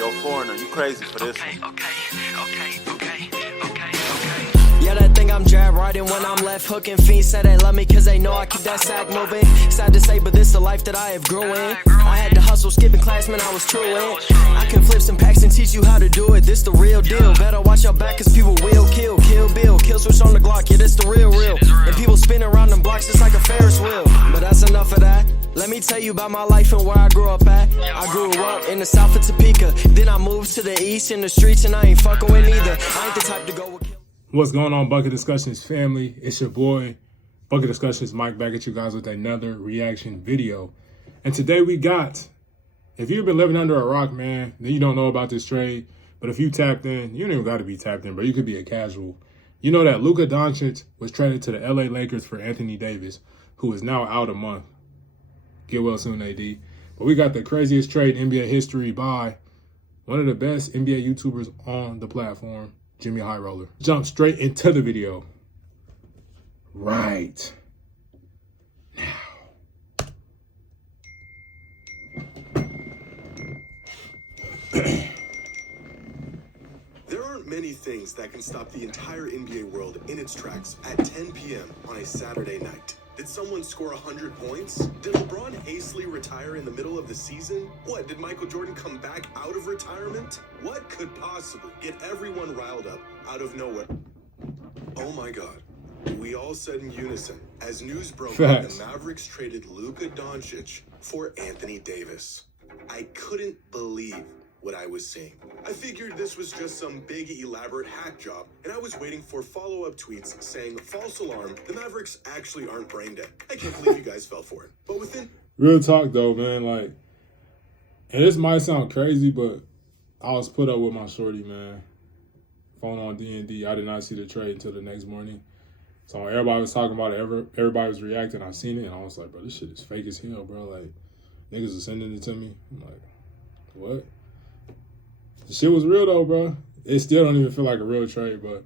Yo, foreigner, you crazy for this one. Yeah, that thing I'm jab riding when I'm left hooking. Fiends say they love me cause they know I keep that sack moving. Sad to say, but this the life that I have grew in. I had to hustle, skipping class, man, I was true in. I can flip some packs and teach you how to do it. This the real deal. Better watch your back cause people will kill. Kill Bill, kill switch on the Glock. Yeah, this the real. And people spin around them blocks just like a Ferris wheel. But that's enough of that. Let me tell you about my life and where I grew up at. I grew up in the south of Topeka. Then I moved to the east in the streets and I ain't fucking with neither. I ain't the type to go with kill. What's going on, Bucket Discussions family? It's your boy, Bucket Discussions Mike, back at you guys with another reaction video. And today we got, if you've been living under a rock, man, then you don't know about this trade. But if you tapped in, you don't even got to be tapped in, but you could be a casual. You know that Luka Doncic was traded to the LA Lakers for Anthony Davis, who is now out a month. Get well soon, AD. But we got the craziest trade in NBA history by one of the best NBA YouTubers on the platform, Jimmy High Roller. Jump straight into the video. Right now. There aren't many things that can stop the entire NBA world in its tracks at 10 p.m. on a Saturday night. Did someone score 100 points? Did LeBron hastily retire in the middle of the season? What, did Michael Jordan come back out of retirement? What could possibly get everyone riled up out of nowhere? Oh my God. We all said in unison as news broke that the Mavericks traded Luka Doncic for Anthony Davis. I couldn't believe what I was seeing. I figured this was just some big elaborate hack job, and I was waiting for follow-up tweets saying, false alarm, the Mavericks actually aren't brain dead. I can't believe you guys fell for it. But within... Real talk though, man, like, and this might sound crazy, but I was put up with my shorty, man. Phone on D&D. I did not see the trade until the next morning. So when everybody was talking about it, everybody was reacting. I seen it, and I was like, bro, this shit is fake as hell, bro. Like, niggas are sending it to me. I'm like, what? The shit was real though, bro. It still don't even feel like a real trade, but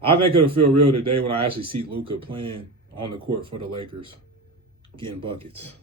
I think it'll feel real today when I actually see Luka playing on the court for the Lakers, getting buckets.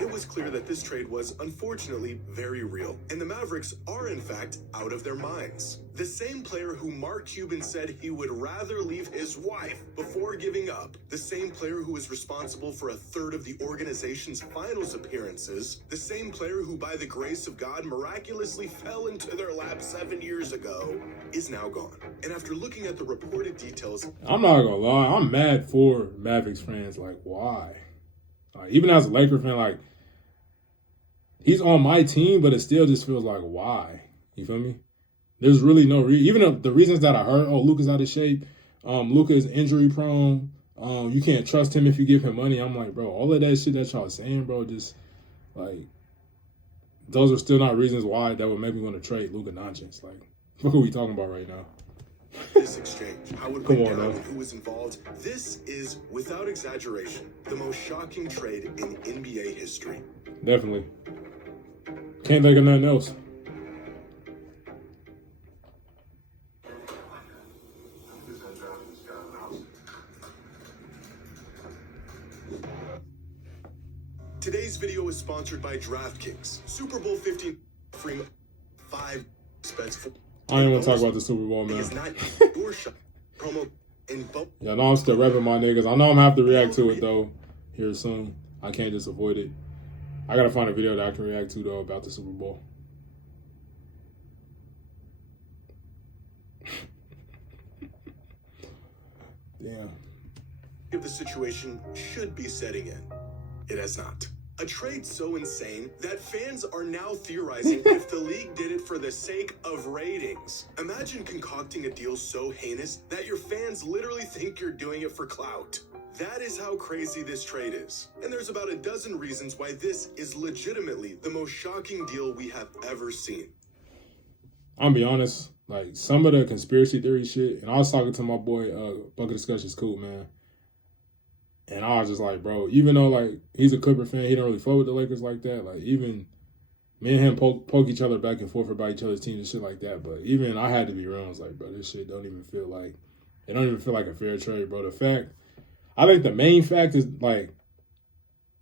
It was clear that this trade was, unfortunately, very real. And the Mavericks are, in fact, out of their minds. The same player who Mark Cuban said he would rather leave his wife before giving up. The same player who was responsible for a third of the organization's finals appearances. The same player who, by the grace of God, miraculously fell into their lap 7 years ago, is now gone. And after looking at the reported details... I'm not gonna lie, I'm mad for Mavericks fans. Like, why? Even as a Laker fan, like, he's on my team, but it still just feels like, why? You feel me? There's really no reason. Even the reasons that I heard, oh, Luka's out of shape, Luka is injury prone, you can't trust him if you give him money. I'm like, bro, all of that shit that y'all saying, bro, just, like, those are still not reasons why that would make me want to trade Luka Doncic. Like, what are we talking about right now? This exchange, how it went down and who was involved, this is, without exaggeration, the most shocking trade in NBA history. Definitely. Can't think of nothing else. Today's video is sponsored by DraftKings. Super Bowl 15 free 5 bets for... I ain't want to talk about the Super Bowl, man. Yeah, I know I'm still repping my niggas. I know I'm going to have to react to it, though, here soon. I can't just avoid it. I got to find a video that I can react to, though, about the Super Bowl. Damn. If the situation should be setting in, it has not. A trade so insane that fans are now theorizing if the league did it for the sake of ratings. Imagine concocting a deal so heinous that your fans literally think you're doing it for clout. That is how crazy this trade is. And there's about a dozen reasons why this is legitimately the most shocking deal we have ever seen. I'll be honest, like, some of the conspiracy theory shit, and I was talking to my boy, Bucket Discussions Cool, man. And I was just like, bro, even though, like, he's a Clipper fan, he don't really flow with the Lakers like that. Like, even me and him poke each other back and forth about each other's teams and shit like that. But even I had to be real. I was like, bro, this shit don't even feel like a fair trade, bro. I think the main fact is, like,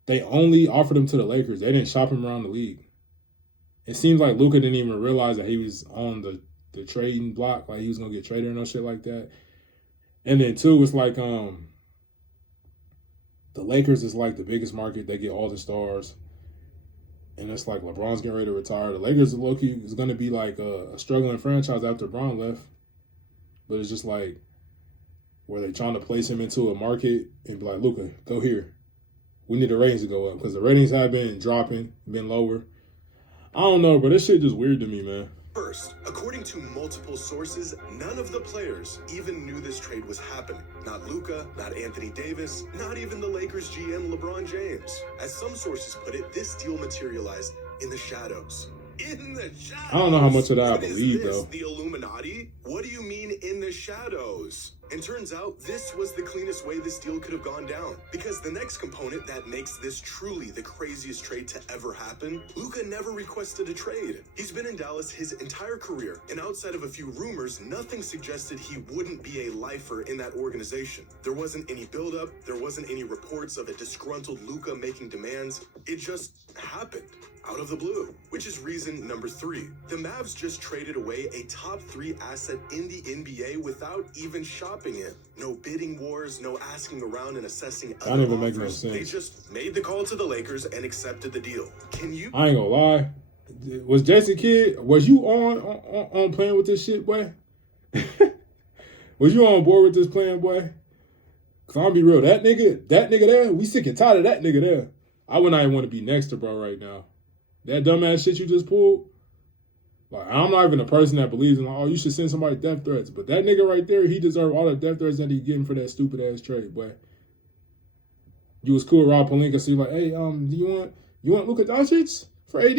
they only offered him to the Lakers. They didn't shop him around the league. it seems like Luka didn't even realize that he was on the trading block, like he was gonna get traded or no shit like that. And then too, it's like the Lakers is like the biggest market. They get all the stars. And it's like LeBron's getting ready to retire. The Lakers, low-key, is going to be like a struggling franchise after LeBron left. But it's just like where they're trying to place him into a market and be like, Luka, go here. We need the ratings to go up because the ratings have been dropping, been lower. I don't know, but this shit just weird to me, man. First, according to multiple sources, none of the players even knew this trade was happening. Not Luka, not Anthony Davis, not even the Lakers GM LeBron James. As some sources put it, this deal materialized in the shadows. In the shadows? I don't know how much of that I What is believe, this, though. the Illuminati? What do you mean in the shadows? And turns out this was the cleanest way this deal could have gone down. Because the next component that makes this truly the craziest trade to ever happen, Luka never requested a trade. He's been in Dallas his entire career, and outside of a few rumors, nothing suggested he wouldn't be a lifer in that organization. There wasn't any buildup, there wasn't any reports of a disgruntled Luka making demands. It just happened. Out of the blue, which is reason number 3. The Mavs just traded away a top 3 asset in the NBA without even shopping it. No bidding wars, no asking around and assessing That other don't even make no offers. sense. They just made the call to the Lakers and accepted the deal. Can you? I ain't gonna lie. Was Jason Kidd, was you on playing with this shit, boy? Was you on board with this plan, boy? Cause I'll be real, that nigga there, we sick and tired of that nigga there. I would not even want to be next to bro right now. That dumbass shit you just pulled, like, I'm not even a person that believes in, like, oh, you should send somebody death threats. But that nigga right there, he deserved all the death threats that he getting for that stupid ass trade, boy. You was cool with Rob Pelinka, so you're like, hey, do you want Luka Doncic for AD?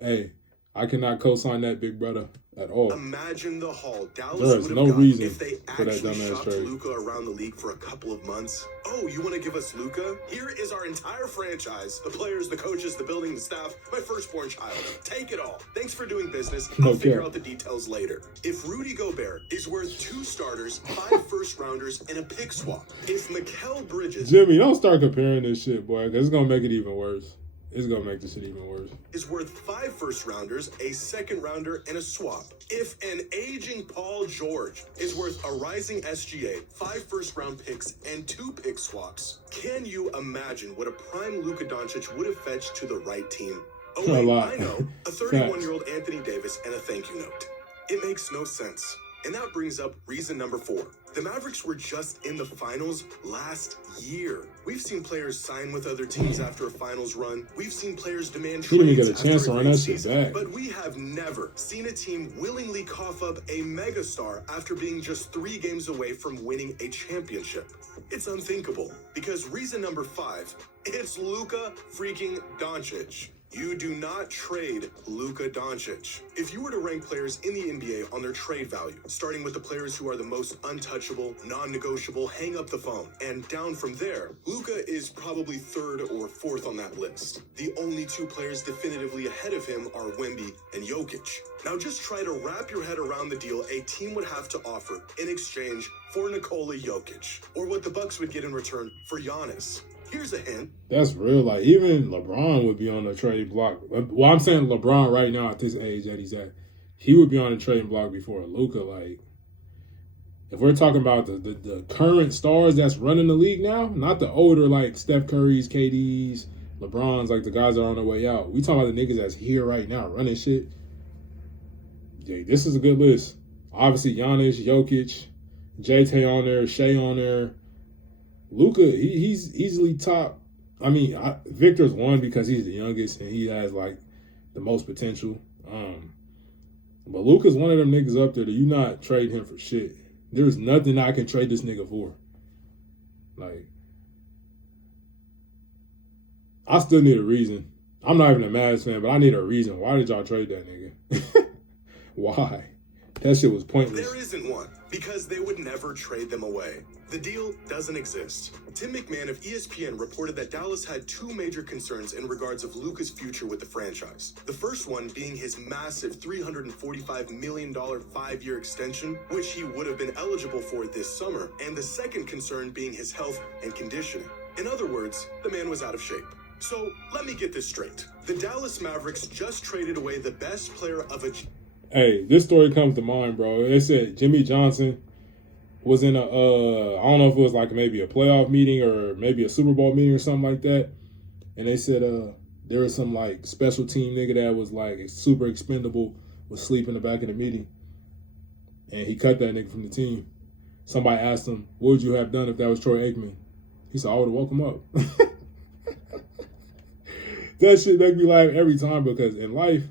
Hey, I cannot co-sign that, big brother, at all. Imagine the haul Dallas There is would no have gotten reason if they for that actually dumbass shopped trade. Luka around the league for a couple of months. Oh, you want to give us Luka? Here is our entire franchise. The players, the coaches, the building, the staff, my firstborn child. Take it all. Thanks for doing business. I'll figure out the details later. If Rudy Gobert is worth 2 starters, 5 first-rounders, and a pick swap. If Mikal Bridges Jimmy, don't start comparing this shit, boy, because it's going to make it even worse. It's going to make this shit even worse. is worth 5 first-rounders, a second-rounder, and a swap. If an aging Paul George is worth a rising SGA, 5 first-round picks, and 2 pick swaps, can you imagine what a prime Luka Doncic would have fetched to the right team? Oh A wait, lot. I know, a 31-year-old Anthony Davis and a thank you note. It makes no sense. And that brings up reason number 4. The Mavericks were just in the finals last year. We've seen players sign with other teams after a finals run. We've seen players demand He didn't even trades get a chance after to a run great that shit season. back. But we have never seen a team willingly cough up a megastar after being just 3 games away from winning a championship. It's unthinkable. Because reason number 5, it's Luka freaking Doncic. You do not trade Luka Doncic. If you were to rank players in the NBA on their trade value, starting with the players who are the most untouchable, non-negotiable, hang up the phone, and down from there, Luka is probably 3rd or 4th on that list. The only 2 players definitively ahead of him are Wemby and Jokic. Now just try to wrap your head around the deal a team would have to offer in exchange for Nikola Jokic, or what the Bucks would get in return for Giannis. Here's a hint. That's real. Like, even LeBron would be on the trade block. Well, I'm saying LeBron right now at this age that he's at, he would be on the trading block before Luka. Like, if we're talking about the current stars that's running the league now, not the older, like, Steph Curry's, KD's, LeBron's, like, the guys that are on their way out. We talking about the niggas that's here right now running shit. Yeah, this is a good list. Obviously, Giannis, Jokic, JT on there, Shea on there. Luka, he's easily top. I mean, Victor's 1 because he's the youngest and he has, like, the most potential. But Luka's one of them niggas up there that you not trade him for shit. There's nothing I can trade this nigga for. Like, I still need a reason. I'm not even a Mavs fan, but I need a reason. Why did y'all trade that nigga? Why? That shit was pointless. There isn't one, because they would never trade them away. The deal doesn't exist. Tim McMahon of ESPN reported that Dallas had 2 major concerns in regards of Luka's future with the franchise. The first one being his massive $345 million 5-year extension, which he would have been eligible for this summer, and the second concern being his health and conditioning. In other words, the man was out of shape. So let me get this straight. The Dallas Mavericks just traded away the best player of a... Hey, this story comes to mind, bro. They said Jimmy Johnson was in a, I don't know if it was like maybe a playoff meeting or maybe a Super Bowl meeting or something like that. And they said there was some like special team nigga that was like super expendable, was asleep in the back of the meeting. And he cut that nigga from the team. Somebody asked him, what would you have done if that was Troy Aikman? He said, I would have woke him up. That shit make me laugh every time because in life,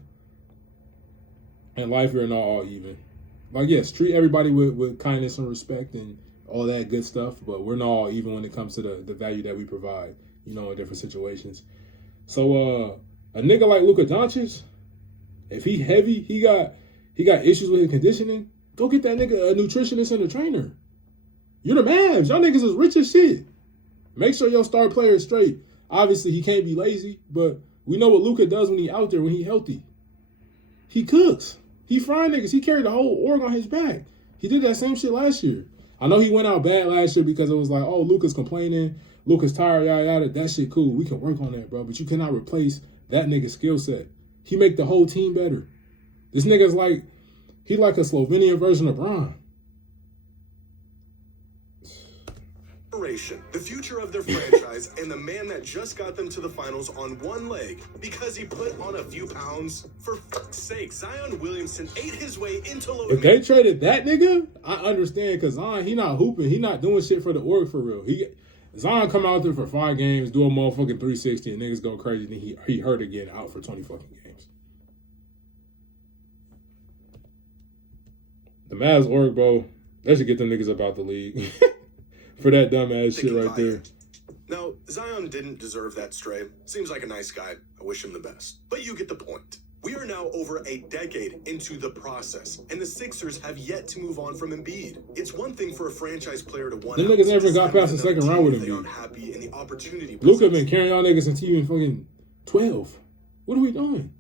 you're not all even. Like, yes, treat everybody with kindness and respect and all that good stuff, but we're not all even when it comes to the value that we provide, you know, in different situations. So a nigga like Luka Doncic, if he heavy, he got issues with his conditioning, go get that nigga a nutritionist and a trainer. You're the Mavs. Y'all niggas is rich as shit. Make sure your star player is straight. Obviously, he can't be lazy, but we know what Luka does when he out there, when he healthy. He cooks. He frying niggas. He carried the whole org on his back. He did that same shit last year. I know he went out bad last year because it was like, oh, Luka's complaining. Luka's tired, yada, yada. That shit cool. We can work on that, bro. But you cannot replace that nigga's skill set. He make the whole team better. This nigga's like, he like a Slovenian version of Bron. The future of their franchise and the man that just got them to the finals on one leg because he put on a few pounds. For fuck's sake, Zion Williamson ate his way into low. If they traded that nigga, I understand because Zion, he not hooping. He not doing shit for the org for real. Zion come out there for 5 games, do a motherfucking 360, and niggas go crazy. Then he hurt again, out for 20 fucking games. The Mavs org, bro, they should get them niggas about the league. For that dumbass shit right there. Now, Zion didn't deserve that stray. Seems like a nice guy. I wish him the best. But you get the point. We are now over a decade into the process, and the Sixers have yet to move on from Embiid. It's one thing for a franchise player to want them niggas never got past the second round with Embiid. Happy in the opportunity. Luka been carrying y'all niggas since he been fucking 12. What are we doing?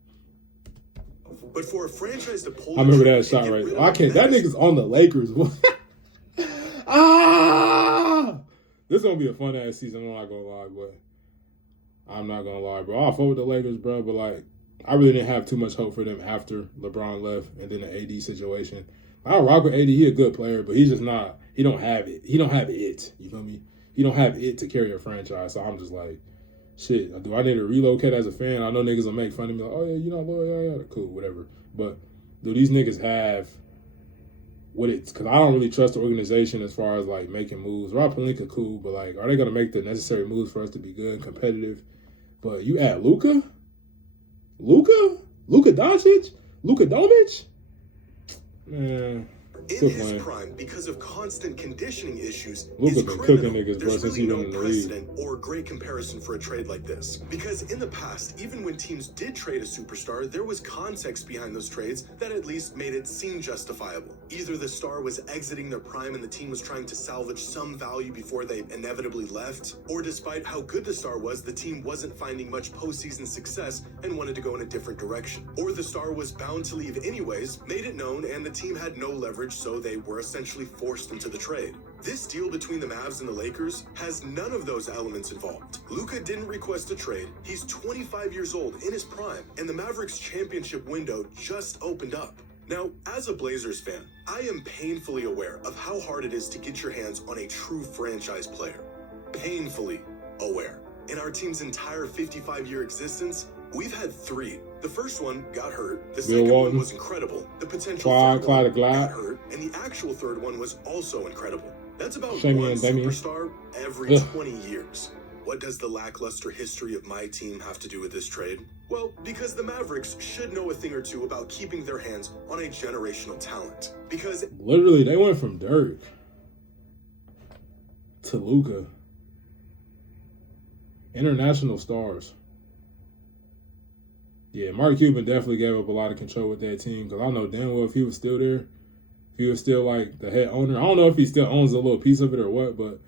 But for a franchise to pull, I remember that shot right there. I can't. That nigga's on the Lakers. This is gonna be a fun ass season. I'm not gonna lie, but I'm not gonna lie, bro. I'll vote with the Lakers, bro. But like, I really didn't have too much hope for them after LeBron left and then the AD situation. I'll rock with AD. He a good player, but he's just not. He don't have it. He don't have it. You feel me? He don't have it to carry a franchise. So I'm just like, shit. Do I need to relocate as a fan? I know niggas will make fun of me. Like, oh yeah, you know, yeah, cool, whatever. But do these niggas have what it's, because I don't really trust the organization as far as like making moves. Rob Pelinka cool, but like, are they gonna make the necessary moves for us to be good and competitive? But you add Luka Doncic, Luka Doncic, man. In his prime, because of constant conditioning issues, Luka been cooking niggas, bro, There's since really he no been in the league. precedent or great comparison for a trade like this. Because in the past, even when teams did trade a superstar, there was context behind those trades that at least made it seem justifiable. Either the star was exiting their prime and the team was trying to salvage some value before they inevitably left, or despite how good the star was, the team wasn't finding much postseason success and wanted to go in a different direction. Or the star was bound to leave anyways, made it known, and the team had no leverage, so they were essentially forced into the trade. This deal between the Mavs and the Lakers has none of those elements involved. Luka didn't request a trade. He's 25 years old, in his prime, and the Mavericks championship window just opened up. Now, as a Blazers fan, I am painfully aware of how hard it is to get your hands on a true franchise player. Painfully aware. In our team's entire 55-year existence, we've had 3. The first one got hurt. The second one was incredible. The potential third one got hurt. And the actual third one was also incredible. That's about one superstar every 20 years. What does the lackluster history of my team have to do with this trade? Well, because the Mavericks should know a thing or two about keeping their hands on a generational talent. Because literally, they went from Dirk to Luka. International stars. Yeah, Mark Cuban definitely gave up a lot of control with that team because I know damn well if he was still there, if he was still like the head owner. I don't know if he still owns a little piece of it or what, but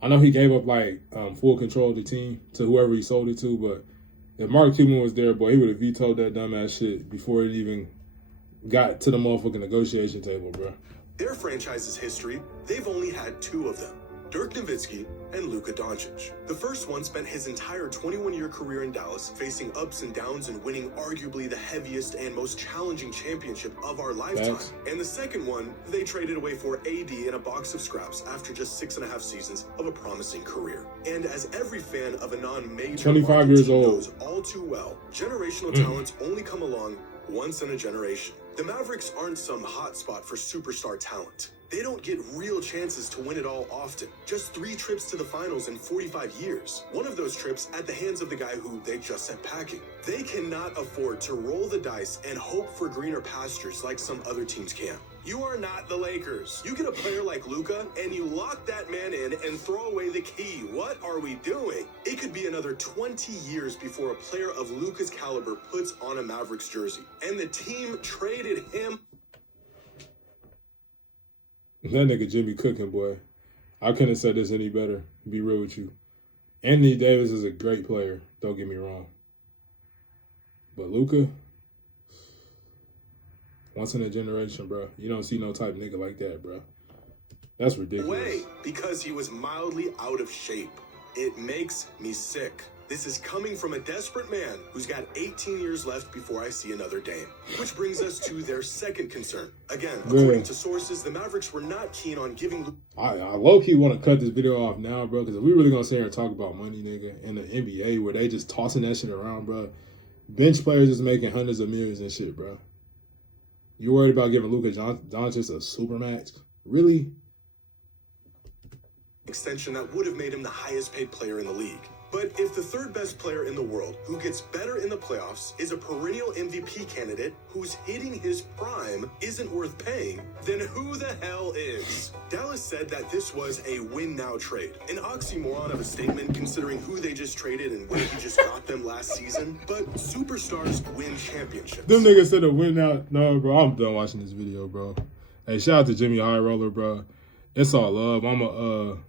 I know he gave up like full control of the team to whoever he sold it to. But if Mark Cuban was there, boy, he would have vetoed that dumbass shit before it even got to the motherfucking negotiation table, bro. Their franchise's history, they've only had 2 of them. Dirk Nowitzki and Luka Doncic. The first one spent his entire 21-year career in Dallas, facing ups and downs and winning arguably the heaviest and most challenging championship of our lifetime. Thanks. And the second one, they traded away for AD in a box of scraps after just 6.5 seasons of a promising career. And as every fan of a non-major 25 years team old. knows all too well, generational talents only come along once in a generation. The Mavericks aren't some hotspot for superstar talent. They don't get real chances to win it all often. Just 3 trips to the finals in 45 years. One of those trips at the hands of the guy who they just sent packing. They cannot afford to roll the dice and hope for greener pastures like some other teams can. You are not the Lakers. You get a player like Luka and you lock that man in and throw away the key. What are we doing? It could be another 20 years before a player of Luka's caliber puts on a Mavericks jersey. And the team traded him. That nigga Jimmy cooking, boy. I couldn't have said this any better, to be real with you. Anthony Davis is a great player, don't get me wrong. But Luka, once in a generation, bro. You don't see no type nigga like that, bro. That's ridiculous. Because he was mildly out of shape. It makes me sick. This is coming from a desperate man who's got 18 years left before I see another day. Which brings us to their second concern. Again, according to sources, the Mavericks were not keen on giving... I low-key want to cut this video off now, bro, because if we really going to sit here and talk about money, nigga, in the NBA where they just tossing that shit around, bro, bench players just making hundreds of millions and shit, bro. You worried about giving Luka Doncic a supermax? Really? Extension that would have made him the highest paid player in the league. But if the third best player in the world who gets better in the playoffs is a perennial MVP candidate who's hitting his prime isn't worth paying, then who the hell is? Dallas said that this was a win-now trade. An oxymoron of a statement considering who they just traded and where he just got them last season. But superstars win championships. Them niggas said a win out. No, bro, I'm done watching this video, bro. Hey, shout out to Jimmy High Roller, bro. It's all love. I'm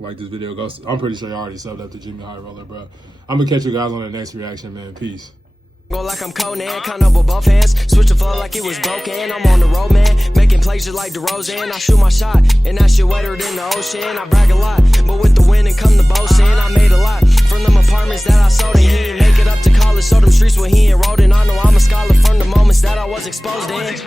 like this video goes. I'm pretty sure you already subbed up to Jimmy High Roller, bro. I'm gonna catch you guys on the next reaction, man. Peace. Go like I'm Conan, count up with both hands. Switch the flow like it was broken. I'm on the road, man. Making plays just like DeRozan. I shoot my shot, and that shit wetter than the ocean. I brag a lot, but with the win and come the boasting. I made a lot from them apartments that I sold in. He didn't make it up to college, so them streets where he enrolled in. I know I'm a scholar from the moments that I was exposed in.